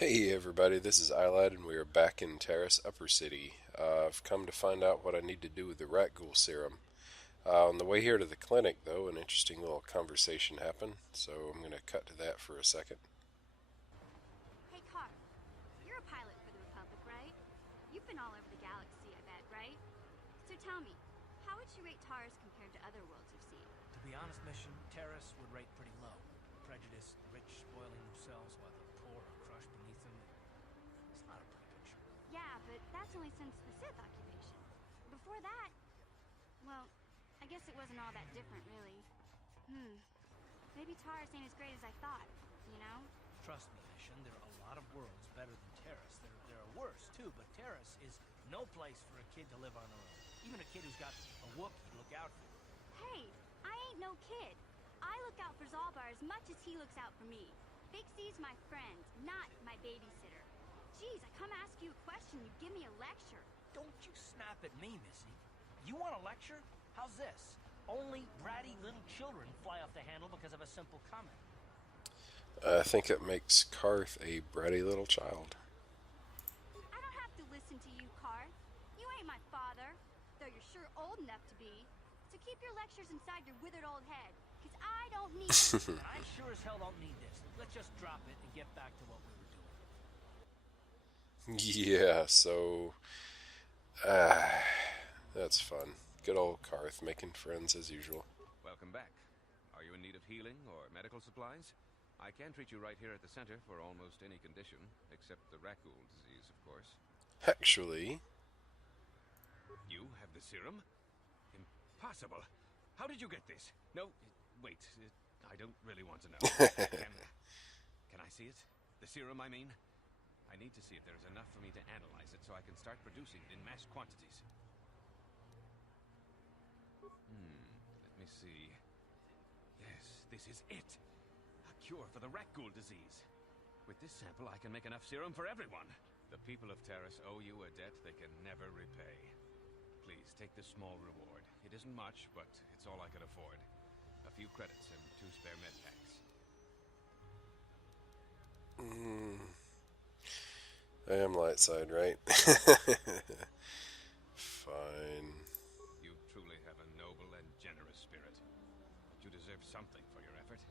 Hey everybody, this is Aylad and we are back in Taris Undercity. I've come to find out what I need to do with the rat ghoul serum. On the way here to the clinic, though, an interesting little conversation happened, so I'm going to cut to that for a second. Hey, Car, you're a pilot for the Republic, right? You've been all over the galaxy, I bet, right? So tell me, how would you rate Taris compared to other worlds you've seen? To be honest, Mission, Taris would rate pretty low. Prejudiced, the rich spoiling themselves while the poor are crushed beneath them. It's not a pretty picture. Yeah, but that's only since the Sith occupation. Before that, well, I guess it wasn't all that different, really. Maybe Taris ain't as great as I thought, you know? Trust me, Mission, there are a lot of worlds better than Taris. There are worse, too, but Taris is no place for a kid to live on her own. Even a kid who's got a wookiee to look out for. Hey, I ain't no kid. I look out for Zaalbar as much as he looks out for me. Big Z's my friend, not my babysitter. Geez, I come ask you a question, you give me a lecture. Don't you snap at me, Missy. You want a lecture? How's this? Only bratty little children fly off the handle because of a simple comment. I think it makes Karth a bratty little child. I don't have to listen to you, Car. You ain't my father, though you're sure old enough to be. So keep your lectures inside your withered old head, because I don't need them. And I sure as hell don't need this. Let's just drop it and get back to what we were doing. Yeah, so... that's fun. Good old Karth making friends as usual. Welcome back. Are you in need of healing or medical supplies? I can treat you right here at the center for almost any condition, except the rat ghoul disease, of course. Actually, You have the serum? Impossible. How did you get this? No, wait. I don't really want to know. Can I see it? The serum, I mean? I need to see if there's enough for me to analyze it so I can start producing it in mass quantities. Let me see. Yes, this is it. A cure for the rat ghoul disease. With this sample, I can make enough serum for everyone. The people of Taris owe you a debt they can never repay. Please, take this small reward. It isn't much, but it's all I could afford. A few credits and 2 spare med packs. I am light side, right? Fine. You truly have a noble and generous spirit. You deserve something for your effort.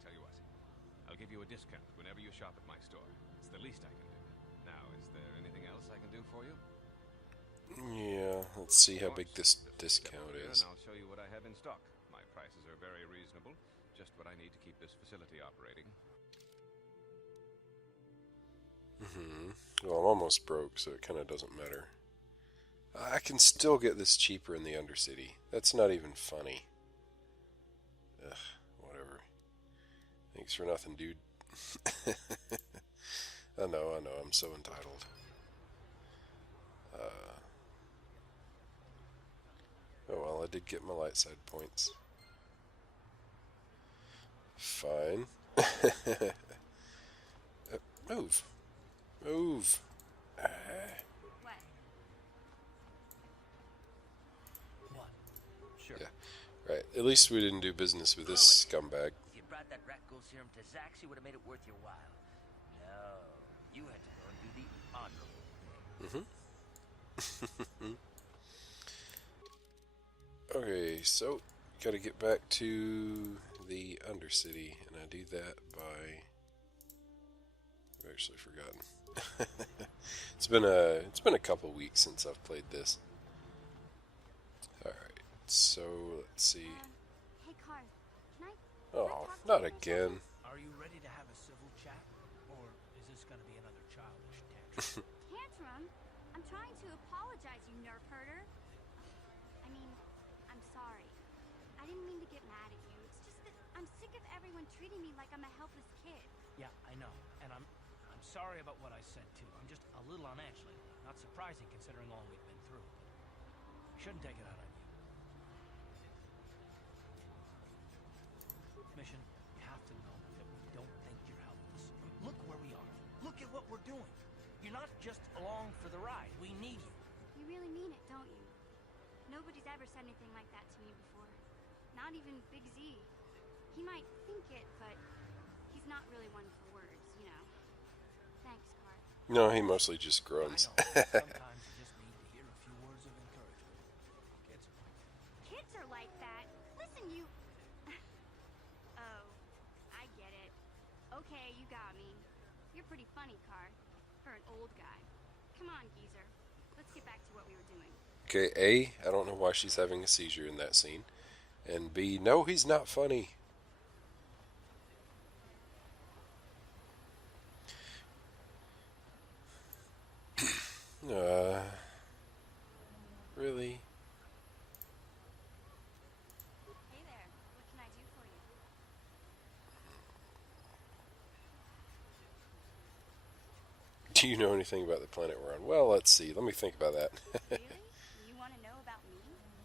Tell you what, I'll give you a discount whenever you shop at my store. It's the least I can do. Now, is there anything else I can do for you? Yeah, let's see how big this Just step discount over here is. and I'll show you what I have in stock. My prices are very reasonable. Just what I need to keep this facility operating. Well, I'm almost broke, so it kind of doesn't matter. I can still get this cheaper in the Undercity. That's not even funny. Ugh, whatever. Thanks for nothing, dude. I know, I'm so entitled. Oh well, I did get my light side points. Fine. Move. Move. What? What? Sure. Yeah. Right. At least we didn't do business with this scumbag. If you brought that rat ghoul serum to Zax, you would have made it worth your while. No, you had to go and do the honorable thing. Okay, so gotta get back to the Undercity, and I do that by. I've actually forgotten. It's been a couple weeks since I've played this. All right, so let's see. Hey, Car, can I Oh, talk to not you for a again. Are you ready to have a civil chat? Or is this gonna be another childish tantrum? Tantrum? I'm trying to apologize, you nerf herder. I mean, I'm sorry. I didn't mean to get mad at you. It's just that I'm sick of everyone treating me like I'm a helpless kid. Yeah, I know. And I'm sorry about what I said, too. I'm just a little on edge lately. Not surprising considering all we've been through. But shouldn't take it out on you. Mission, you have to know that we don't think you're helpless. Look where we are. Look at what we're doing. You're not just along for the ride. We need you. You really mean it, don't you? Nobody's ever said anything like that to me before. Not even Big Z. He might think it, but he's not really one for words, you know. Thanks. No, he mostly just I grunts. know. Sometimes you just need to hear a few words of encouragement. Kids. Kids are like that. Listen, you... Oh, I get it. Okay, you got me. You're pretty funny, Car. For an old guy. Come on, geezer. Let's get back to what we were doing. Okay, A, I don't know why she's having a seizure in that scene. And B, no, he's not funny. Really? Hey there. What can I do for you? Do you know anything about the planet we're on? Well, let's see. Let me think about that. Really? You want to know about me?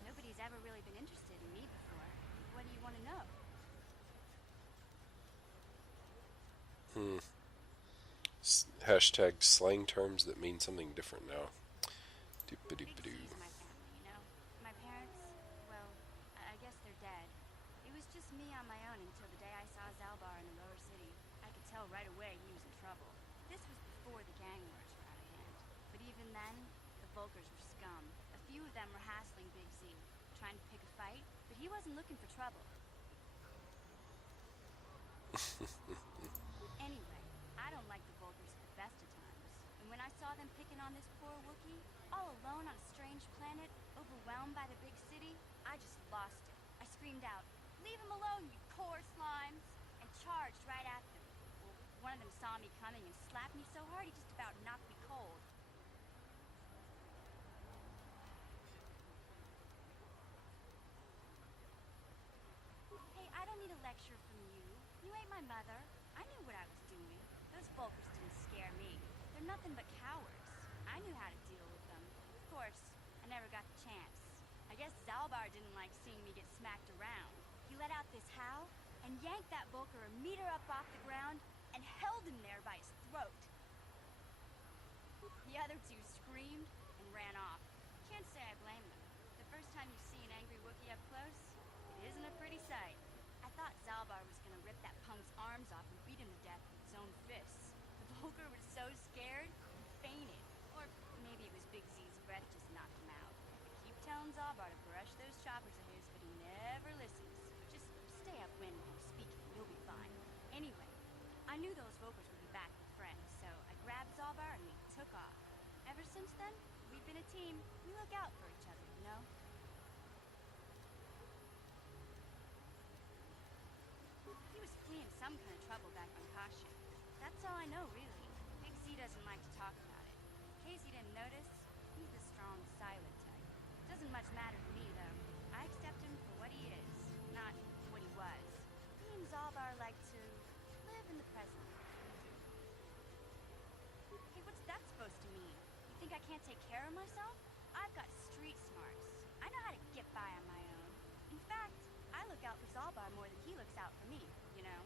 Nobody's ever really been interested in me before. What do you want to know? Hashtag slang terms that mean something different now. Big Doop-a-doop-a-doo. C's my family, you know? My parents, well, I guess they're dead. It was just me on my own until the day I saw Zaalbar in the lower city. I could tell right away he was in trouble. This was before the gang wars were out of hand. But even then, the Volkers were scum. A few of them were hassling Big Z, trying to pick a fight, but he wasn't looking for trouble. Anyway, I don't like the Volkers at the best of times. And when I saw them picking on this poor Wookiee, all alone on a strange planet, overwhelmed by the big city, I just lost it. I screamed out, "Leave him alone, you core slimes!" and charged right at them. One of them saw me coming and slapped me so hard he just about knocked me cold. Hey, I don't need a lecture from you. You ain't my mother. I knew what I was doing. Those Volkers didn't scare me. They're nothing but cowards. I knew how to deal with them. Of course, I never got the chance. I guess Zaalbar didn't like seeing me get smacked around. He let out this howl and yanked that Volker a meter up off the ground and held him there by his throat. The other two screamed and ran off. Can't say I blame them. The first time you see an angry Wookiee up close, it isn't a pretty sight. I thought Zaalbar was gonna rip that punk's arms off and beat him to death with his own fists. Volker was so scared, he fainted. Or maybe it was Big Z's breath just knocked him out. I keep telling Zaalbar to brush those choppers of his, but he never listens. Just stay upwind when I'm speaking, you'll be fine. Anyway, I knew those Volkers would be back with friends, so I grabbed Zaalbar and we took off. Ever since then, we've been a team. We look out for each other, you know? He was fleeing some kind of trouble back on Kashyyyk. That's all I know, really. Big Z doesn't like to talk about it. In case you didn't notice, he's a strong, silent type. Doesn't much matter to me, though. I accept him for what he is, not what he was. Me and Zaalbar like to live in the present. Hey, what's that supposed to mean? You think I can't take care of myself? I've got street smarts. I know how to get by on my own. In fact, I look out for Zaalbar more than he looks out for me, you know?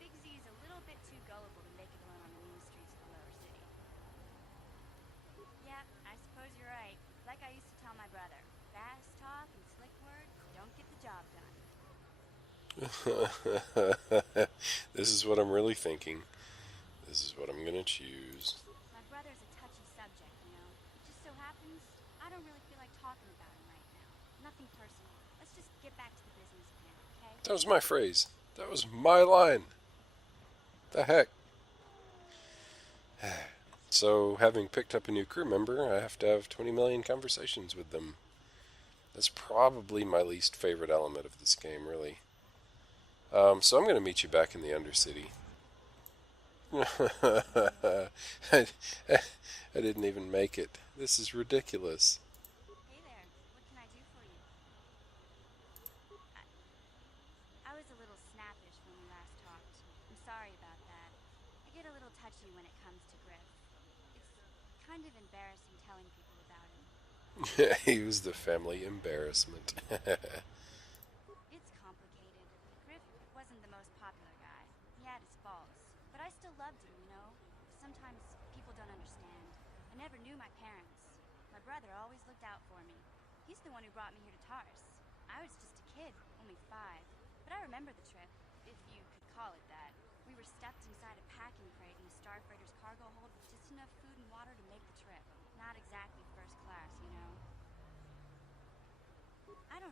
Big Z's a little bit too gullible to make it alone on the mean streets of the lower city. Yeah, I suppose you're right. Like I used to tell my brother, fast talk and slick words don't get the job done. This is what I'm really thinking. This is what I'm gonna choose. My brother's a touchy subject, you know? It just so happens, I don't really feel like talking about him right now. Nothing personal. Let's just get back to the business plan, okay? That was my phrase. That was my line. The heck? So, having picked up a new crew member, I have to have 20 million conversations with them. That's probably my least favorite element of this game, really. So I'm going to meet you back in the Undercity. I didn't even make it. This is ridiculous. Hey there, what can I do for you? I was a little snappish when we last talked. I'm sorry about that. I get a little touchy when it comes to Griff. It's kind of embarrassing telling people about him. He was the family embarrassment. It's complicated. Griff wasn't the most popular guy. He had his faults. But I still loved him, you know? Sometimes people don't understand. I never knew my parents. My brother always looked out for me. He's the one who brought me here to Taris. I was just a kid, only 5. But I remember the trip, if you could call it that. We were stuffed inside a packing crate in a starfreighter's cargo hold with just enough food and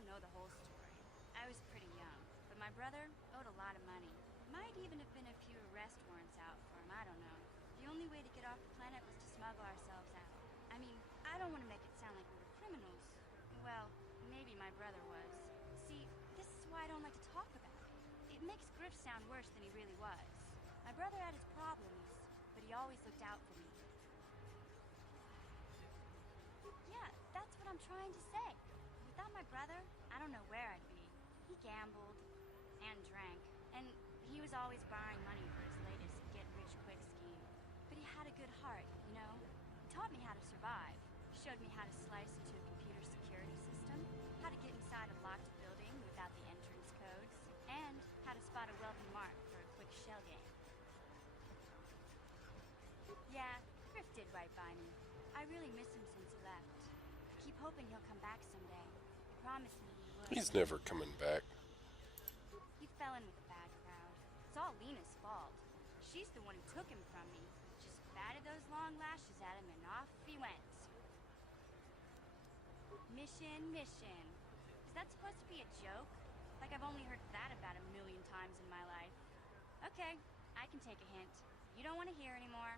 don't know the whole story. I was pretty young, but my brother owed a lot of money. Might even have been a few arrest warrants out for him, I don't know. The only way to get off the planet was to smuggle ourselves out. I mean, I don't want to make it sound like we were criminals. Well, maybe my brother was. See, this is why I don't like to talk about it. It makes Griff sound worse than he really was. My brother had his problems, but he always looked out for me. Yeah, that's what I'm trying to say. Without my brother, I don't know where I'd be. He gambled and drank, and he was always borrowing money for his latest get-rich-quick scheme. But he had a good heart, you know? He taught me how to survive. He showed me how to slice into a computer security system, how to get inside a locked building without the entrance codes, and how to spot a wealthy mark for a quick shell game. Yeah, Griff did right by me. I really miss him since he left. I keep hoping he'll come back someday. He promised me he would. He's never coming back. He fell in with a bad crowd. It's all Lena's fault. She's the one who took him from me. Just batted those long lashes at him and off he went. Mission. Is that supposed to be a joke? Like I've only heard that about 1,000,000 times in my life. Okay, I can take a hint. You don't want to hear anymore.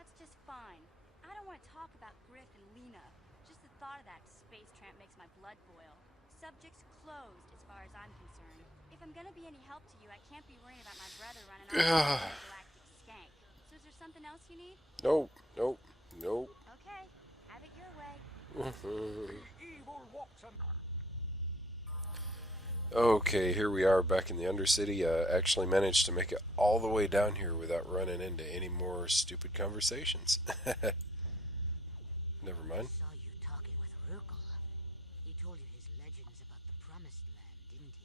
That's just fine. I don't want to talk about Griff and Lena. Just the thought of that space tramp makes my blood boil. Subject's closed as far as I'm concerned. If I'm gonna be any help to you, I can't be worrying about my brother running off like a galactic skank. So is there something else you need? Nope. Okay, have it your way. Okay, here we are back in the Undercity. Actually managed to make it all the way down here without running into any more stupid conversations. Never mind. I saw you talking with Rugal. He told you his legends about the Promised Land, didn't he?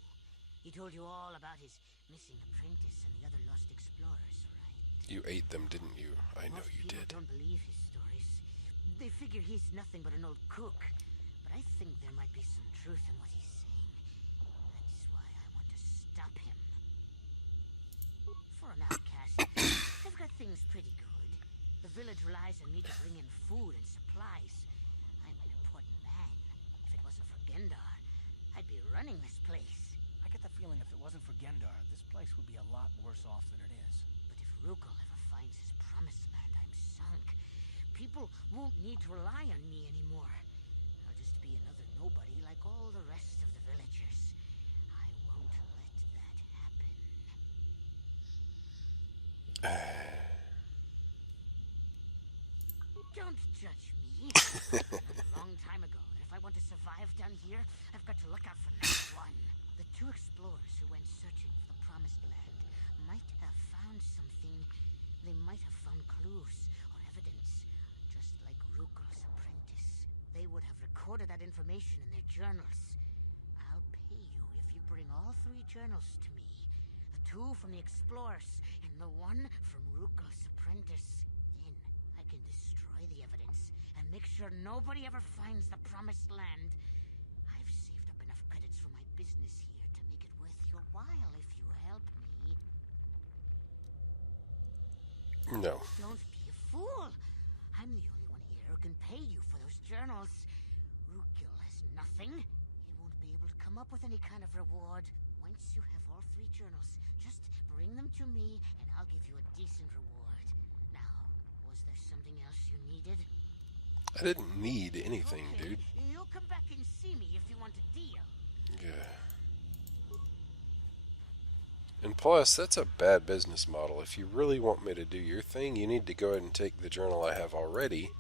He told you all about his missing apprentice and the other lost explorers, right? You ate them, didn't you? I know Most you people did. don't believe his stories. They figure he's nothing but an old cook. But I think there might be some truth in what he's saying. That's why I want to stop him. For an outcast, I've got things pretty good. The village relies on me to bring in food and supplies. I'm an important man. If it wasn't for Gendar, I'd be running this place. I get the feeling if it wasn't for Gendar, this place would be a lot worse off than it is. But if Rugal ever finds his Promised Land, I'm sunk. People won't need to rely on me anymore. I'll just be another nobody like all the rest of the villagers. I won't let that happen. Don't judge me. A long time ago, and if I want to survive down here, I've got to look out for number one. The two explorers who went searching for the Promised Land might have found something. They might have found clues or evidence, just like Rugal's apprentice. They would have recorded that information in their journals. I'll pay you if you bring all 3 journals to me. The 2 from the explorers and the 1 from Rugal's apprentice. Then I can destroy the evidence and make sure nobody ever finds the Promised Land. I've saved up enough credits for my business here to make it worth your while if you help me. No. Don't be a fool. I'm the only one here who can pay you for those journals. Rukil has nothing. He won't be able to come up with any kind of reward. Once you have all 3 journals, just bring them to me and I'll give you a decent reward. Now, was there something else you needed? I didn't need anything, Okay, dude. you'll come back and see me if you want a deal. Yeah. And plus, that's a bad business model. If you really want me to do your thing, you need to go ahead and take the journal I have already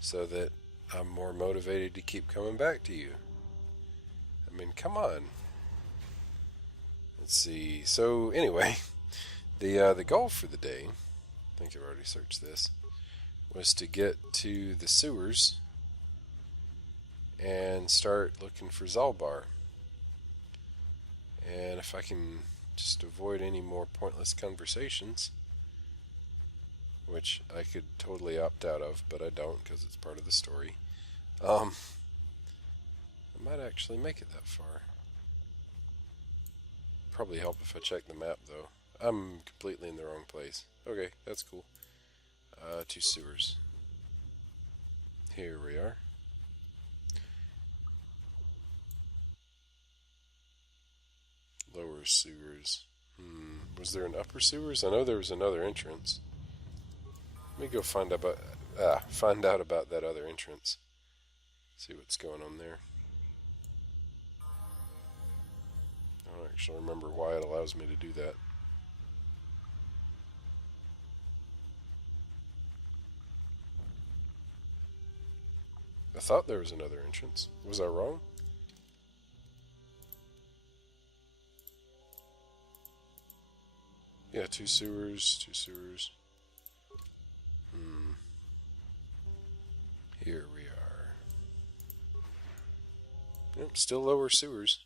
so that I'm more motivated to keep coming back to you. I mean, come on. Let's see. So, anyway, the goal for the day, I think I've already searched this, was to get to the sewers and start looking for Zaalbar. And if I can just avoid any more pointless conversations, which I could totally opt out of, but I don't because it's part of the story, I might actually make it that far. Probably help if I check the map, though. I'm completely in the wrong place. Okay, that's cool. 2 sewers. Here we are. sewers. Was there an upper sewers? I know there was another entrance. Let me go find out about that other entrance. See what's going on there. I don't actually remember why it allows me to do that. I thought there was another entrance. Was I wrong? Yeah, two sewers. Here we are. Yep, still lower sewers.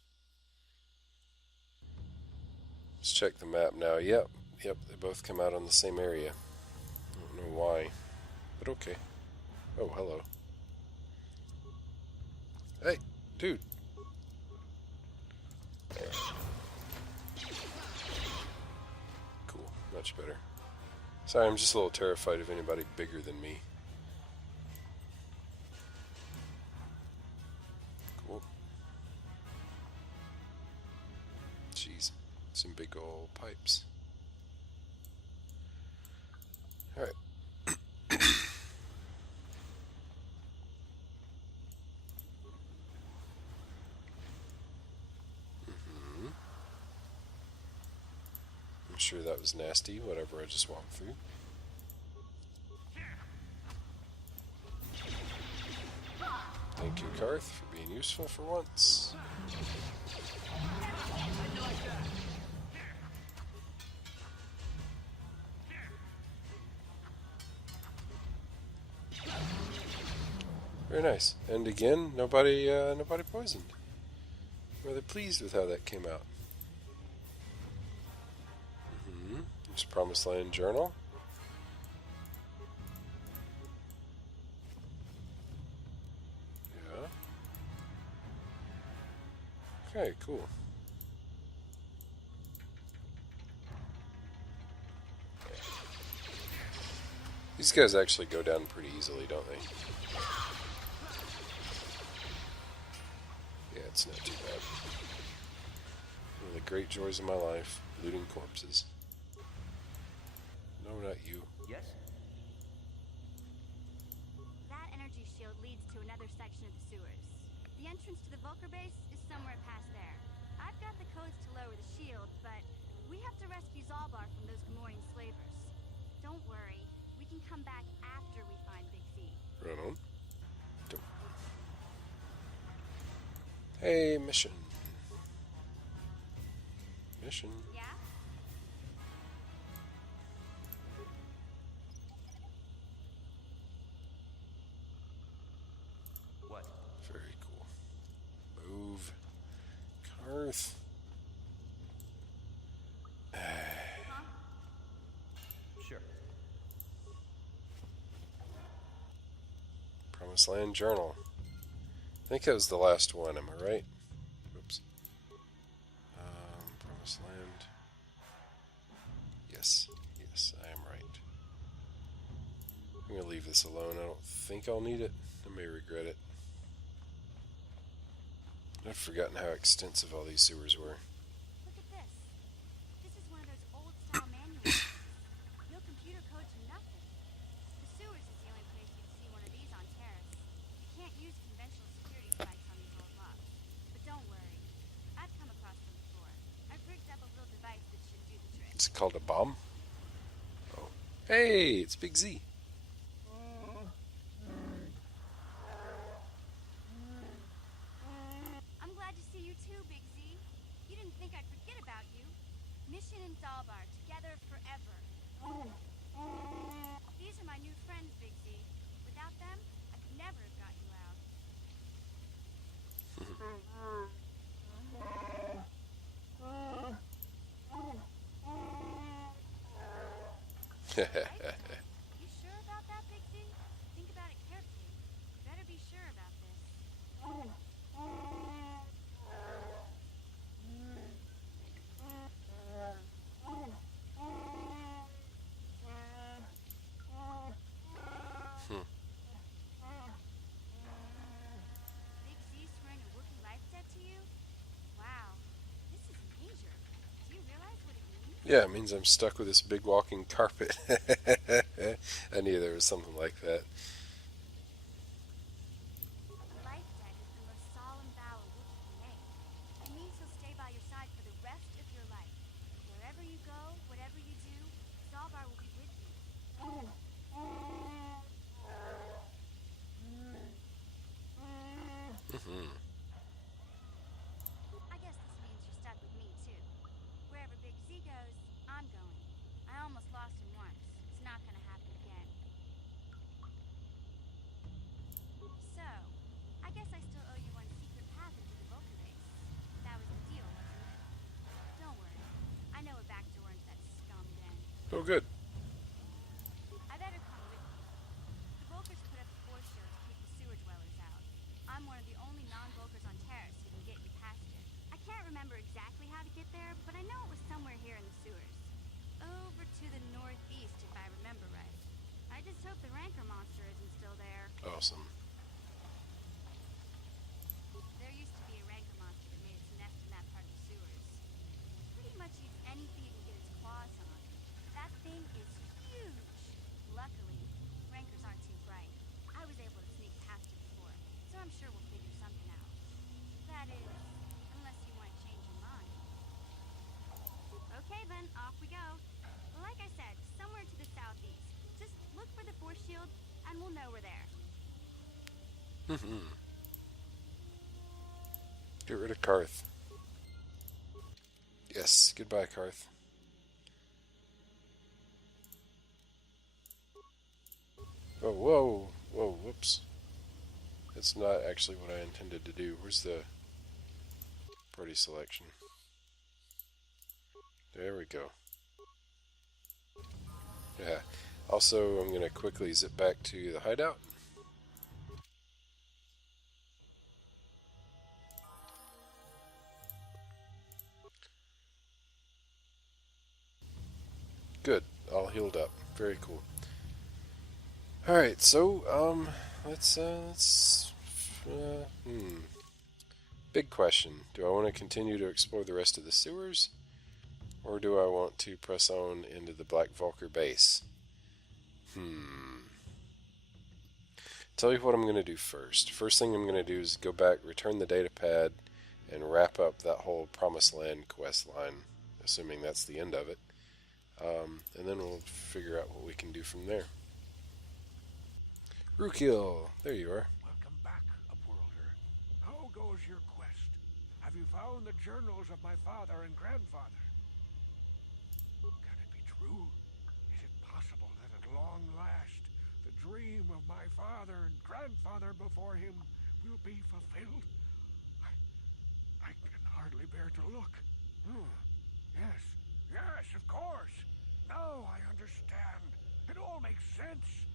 Let's check the map now. Yep, they both come out on the same area. I don't know why, but okay. Oh, hello. Hey, dude. Cool, much better. Sorry, I'm just a little terrified of anybody bigger than me. Cool. Jeez, some big old pipes. Alright. Sure that was nasty, whatever I just walked through. Thank you, Karth, for being useful for once. Very nice. And again, nobody poisoned. I'm rather pleased with how that came out. Promised Land Journal. Yeah. Okay, cool. These guys actually go down pretty easily, don't they? Yeah, it's not too bad. One of the great joys of my life, looting corpses. No, not you. Yes? That energy shield leads to another section of the sewers. The entrance to the Vulcar base is somewhere past there. I've got the codes to lower the shield, but we have to rescue Zaalbar from those Gamorrean slavers. Don't worry, we can come back after we find Big Z. Right on. Hey, mission. Yeah? What? Very cool. Move. Karth. Sure. Promised Land Journal. I think that was the last one, am I right? Oops. Promised Land. Yes, I am right. I'm going to leave this alone. I don't think I'll need it. I may regret it. I've forgotten how extensive all these sewers were. Look at this. This is one of those old-style manuals. No computer codes or nothing. The sewers is the only place you can see one of these on Taris. You can't use conventional security sites on these old locks. But don't worry. I've come across them before. I've rigged up a little device that should do the trick. It's called a bomb? Oh. Hey, it's Big Z. I'm glad to see you too, Big Z. You didn't think I'd forget about you. Mission in Zaalbar, together forever. These are my new friends, Big Z. Without them, I could never have got you out. Right? You sure about that, Big Z? Think about it carefully. You better be sure about this. Big Z swearing a Wookiee life debt to you? Wow, this is major. Yeah, it means I'm stuck with this big walking carpet. I knew there was something like that. A life debt is the most solemn vow a wookiee can make. It means he'll stay by your side for the rest of your life. Wherever you go, whatever you do, Zaalbar will be with you. I guess this means you're stuck with me, too. Wherever Big Z goes, I'm going. I almost lost him once. It's not gonna happen again. So, I guess I still owe you one secret passage to the Vulcan base. That was the deal, wasn't it? Don't worry. I know a back door into that scum den. Oh, good. I better come with you. The Vulkars put up a force shield to keep the sewer dwellers out. I'm one of the only non-Vulkars on Taris who can get you past it. I can't remember exactly how to get there, but I know it was somewhere here in the sewers. Over to the northeast, if I remember right. I just hope the rancor monster isn't still there. Awesome. There used to be a rancor monster that made its nest in that part of the sewers. Pretty much eats anything it can get its claws on. That thing is huge. Luckily, rancors aren't too bright. I was able to sneak past it before, so I'm sure we'll figure something out. That is, unless you want to change your mind. Okay then, off we go. Like I said, somewhere to the southeast. Just look for the force shield, and we'll know we're there. Get rid of Karth. Yes, goodbye, Karth. Oh, whoa, whoa, whoops. That's not actually what I intended to do. Where's the party selection? There we go. Yeah. Also, I'm going to quickly zip back to the hideout. Good. All healed up. Very cool. Alright, so, big question. Do I want to continue to explore the rest of the sewers? Or do I want to press on into the Black Vulkar base? Tell you what I'm going to do first. First thing I'm going to do is go back, return the data pad, and wrap up that whole Promised Land quest line, assuming that's the end of it. And then we'll figure out what we can do from there. Rookil, there you are. Welcome back, Upworlder. How goes your quest? Have you found the journals of my father and grandfather? Can it be true? Is it possible that at long last, the dream of my father and grandfather before him will be fulfilled? I can hardly bear to look. Yes, of course. Now I understand. It all makes sense.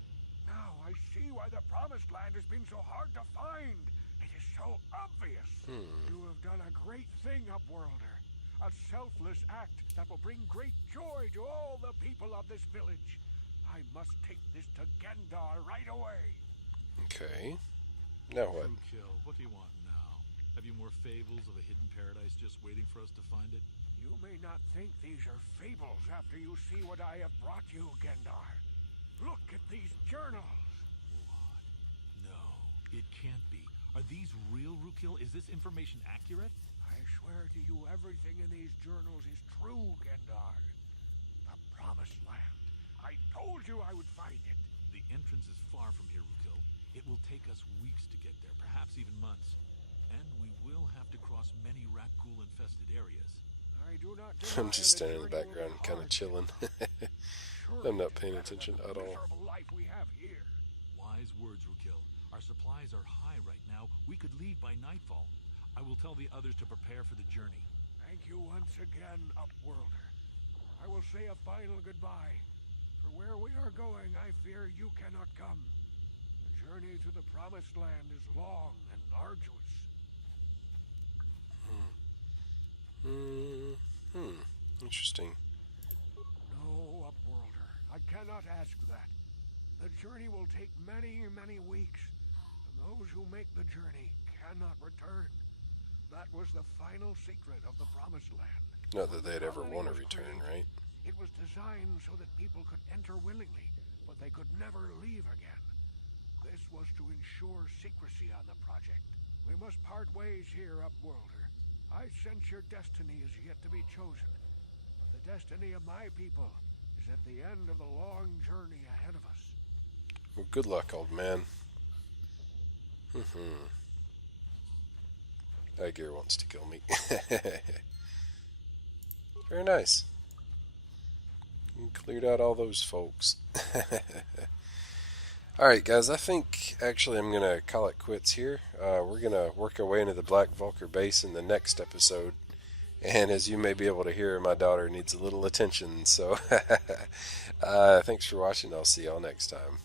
Now I see why the Promised Land has been so hard to find. It is so obvious. You have done a great thing, Upworlder. A selfless act that will bring great joy to all the people of this village. I must take this to Gendar right away. Okay. Now what? Kill. What do you want now? Have you more fables of a hidden paradise just waiting for us to find it? You may not think these are fables after you see what I have brought you, Gendar. Look at these journals. What? No, it can't be. Are these real, Rookil? Is this information accurate? I swear to you, everything in these journals is true, Gendar. The Promised Land. I told you I would find it. The entrance is far from here, Rookil. It will take us weeks to get there, perhaps even months. And we will have to cross many Rakghoul-infested areas. I do not I'm just standing in the background, kind of chilling. I'm not paying attention at all. Life we have here. Wise words, Rookil. Our supplies are high right now. We could leave by nightfall. I will tell the others to prepare for the journey. Thank you once again, Upworlder. I will say a final goodbye. For where we are going, I fear you cannot come. The journey to the Promised Land is long and arduous. Interesting. No, Upworlder. I cannot ask that. The journey will take many, many weeks. And those who make the journey cannot return. That was the final secret of the Promised Land. Not that they'd ever want to return, right? designed so that people could enter willingly, but they could never leave again. This was to ensure secrecy on the project. We must part ways here, Upworlder. I sense your destiny is yet to be chosen. The destiny of my people is at the end of the long journey ahead of us. Well, good luck, old man. Aegir wants to kill me. Very nice. Cleared out all those folks. Alright guys, I think actually I'm going to call it quits here. We're going to work our way into the Black Vulture base in the next episode. And as you may be able to hear, my daughter needs a little attention. So thanks for watching. I'll see y'all next time.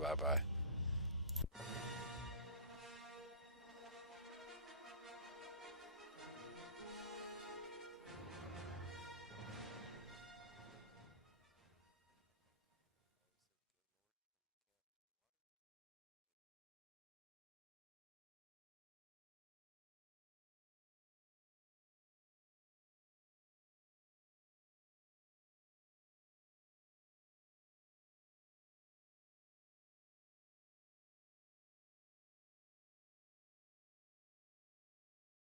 Bye-bye.